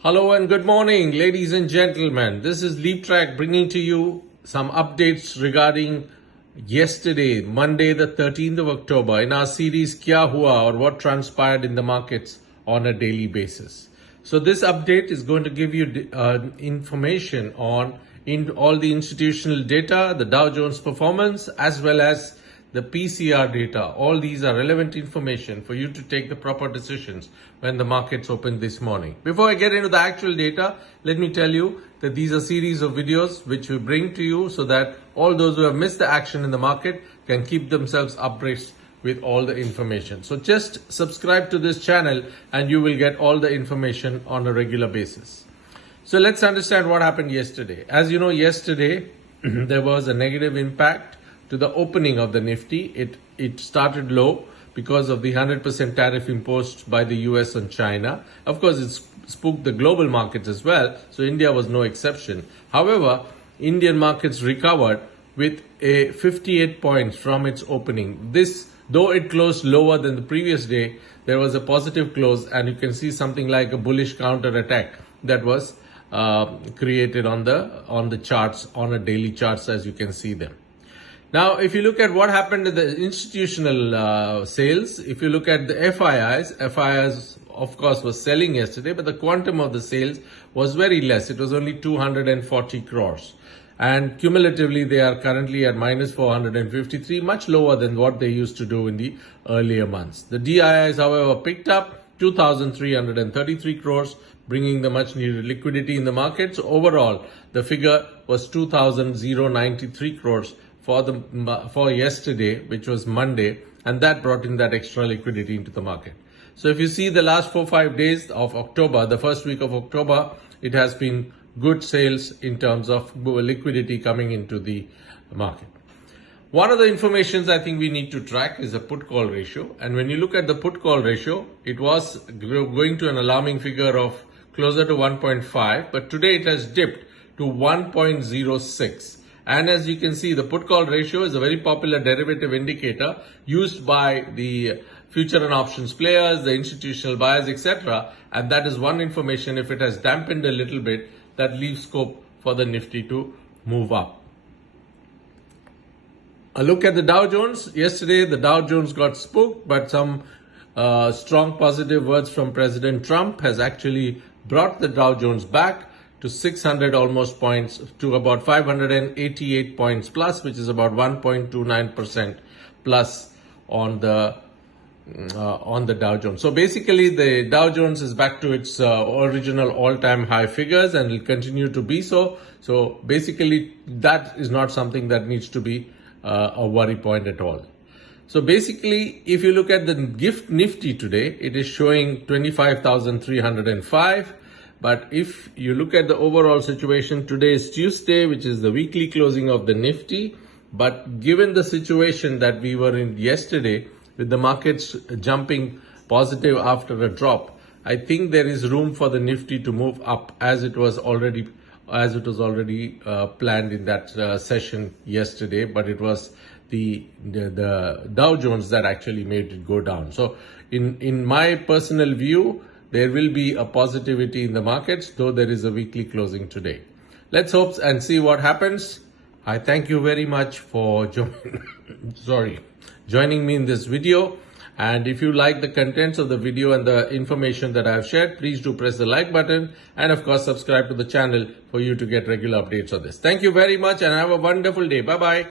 Hello and good morning, ladies and gentlemen. This is LEAPTRAC bringing to you some updates regarding yesterday, Monday, the 13th of October, in our series Kya Hua, or what transpired in the markets on a daily basis. So this update is going to give you information on all the institutional data, the Dow Jones performance, as well as the PCR data. All these are relevant information for you to take the proper decisions when the markets open this morning. Before I get into the actual data, let me tell you that these are series of videos which we bring to you so that all those who have missed the action in the market can keep themselves abreast with all the information. So just subscribe to this channel and you will get all the information on a regular basis. So let's understand what happened yesterday. As you know, yesterday there was a negative impact to the opening of the NIFTY. It started low because of the 100% tariff imposed by the US on China. Of course, it spooked the global markets as well, so India was no exception. However, Indian markets recovered with a 58 points from its opening. This, though it closed lower than the previous day, there was a positive close, and you can see something like a bullish counter attack that was created on the charts, on a daily charts, as you can see them. Now, if you look at what happened to the institutional sales, if you look at the FIIs, of course, was selling yesterday, but the quantum of the sales was very less. It was only 240 crores. And cumulatively, they are currently at minus 453, much lower than what they used to do in the earlier months. The DIIs, however, picked up 2,333 crores, bringing the much needed liquidity in the markets. Overall, the figure was 2,093 crores for yesterday, which was Monday, and that brought in that extra liquidity into the market. So if you see the last 4-5 days of October, the first week of October, it has been good sales in terms of liquidity coming into the market. One of the informations I think we need to track is the put-call ratio. And when you look at the put-call ratio, it was going to an alarming figure of closer to 1.5, but today it has dipped to 1.06. And as you can see, the put-call ratio is a very popular derivative indicator used by the future and options players, the institutional buyers, etc. And that is one information. If it has dampened a little bit, that leaves scope for the Nifty to move up. A look at the Dow Jones. Yesterday, the Dow Jones got spooked, but some strong positive words from President Trump has actually brought the Dow Jones back to 600 almost points, to about 588 points plus, which is about 1.29% plus on the Dow Jones. So basically, the Dow Jones is back to its original all-time high figures and will continue to be so. So basically, that is not something that needs to be a worry point at all. So basically, if you look at the gift Nifty today, it is showing 25,305. But if you look at the overall situation, today is Tuesday, which is the weekly closing of the Nifty. But given the situation that we were in yesterday, with the markets jumping positive after a drop, I think there is room for the Nifty to move up as it was already planned in that session yesterday. But it was the Dow Jones that actually made it go down. So in my personal view, there will be a positivity in the markets, though there is a weekly closing today. Let's hope and see what happens. I thank you very much for joining me in this video. And if you like the contents of the video and the information that I have shared, please do press the like button and of course subscribe to the channel for you to get regular updates on this. Thank you very much and have a wonderful day. Bye-bye.